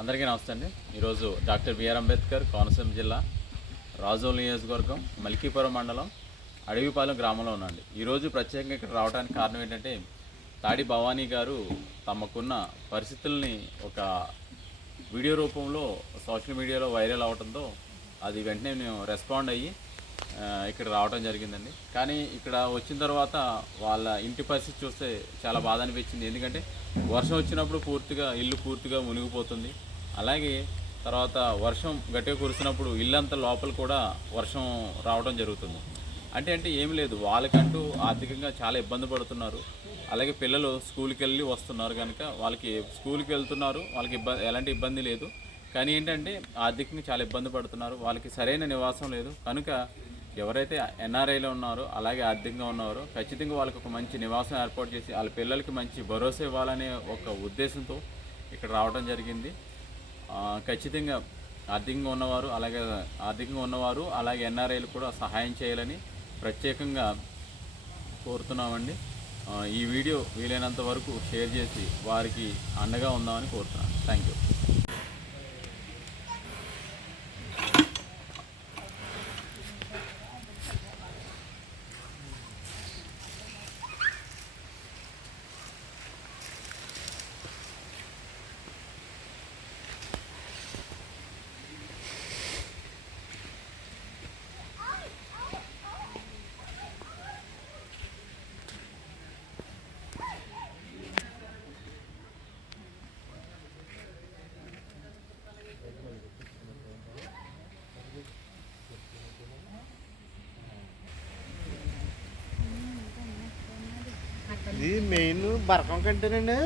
అందరికీ నమస్తే అండి. ఈరోజు డాక్టర్ బిఆర్ అంబేద్కర్ కోనసీమ జిల్లా రాజోల్ నియోజకవర్గం మల్కీపురం మండలం అడవిపాలెం గ్రామంలో ఉన్నాండి. ఈరోజు ప్రత్యేకంగా ఇక్కడ రావడానికి కారణం ఏంటంటే తాడి భవానీ గారు తమకున్న పరిస్థితుల్ని ఒక వీడియో రూపంలో సోషల్ మీడియాలో వైరల్ అవడంతో అది వెంటనే నేను రెస్పాండ్ అయ్యి ఇక్కడ రావడం జరిగిందండి. కానీ ఇక్కడ వచ్చిన తర్వాత వాళ్ళ ఇంటి పరిస్థితి చూస్తే చాలా బాధ అనిపించింది. ఎందుకంటే వర్షం వచ్చినప్పుడు ఇల్లు పూర్తిగా మునిగిపోతుంది. అలాగే తర్వాత వర్షం గట్టిగా కురిసినప్పుడు ఇల్లంతా లోపల కూడా వర్షం రావడం జరుగుతుంది. అంటే ఏం లేదు, వాళ్ళకంటూ ఆర్థికంగా చాలా ఇబ్బంది పడుతున్నారు. అలాగే పిల్లలు స్కూల్కి వెళ్ళి వస్తున్నారు కనుక వాళ్ళకి స్కూల్కి వెళ్తున్నారు, వాళ్ళకి ఎలాంటి ఇబ్బంది లేదు. కానీ ఏంటంటే ఆర్థికంగా చాలా ఇబ్బంది పడుతున్నారు. వాళ్ళకి సరైన నివాసం లేదు కనుక ఎవరైతే ఎన్ఆర్ఐలో ఉన్నారో అలాగే ఆర్థికంగా ఉన్నారో ఖచ్చితంగా వాళ్ళకి ఒక మంచి నివాసం ఏర్పాటు చేసి వాళ్ళ పిల్లలకి మంచి భరోసా ఇవ్వాలనే ఒక ఉద్దేశంతో ఇక్కడ రావడం జరిగింది. ఖచ్చితంగా ఆర్థికంగా ఉన్నవారు అలాగే ఎన్ఆర్ఐలు కూడా సహాయం చేయాలని ప్రత్యేకంగా కోరుతున్నామండి. ఈ వీడియో వీలైనంత వరకు షేర్ చేసి వారికి అండగా ఉందామని కోరుతున్నాను. Thank you. ఇది మెయిన్ బరకం కంటేనండి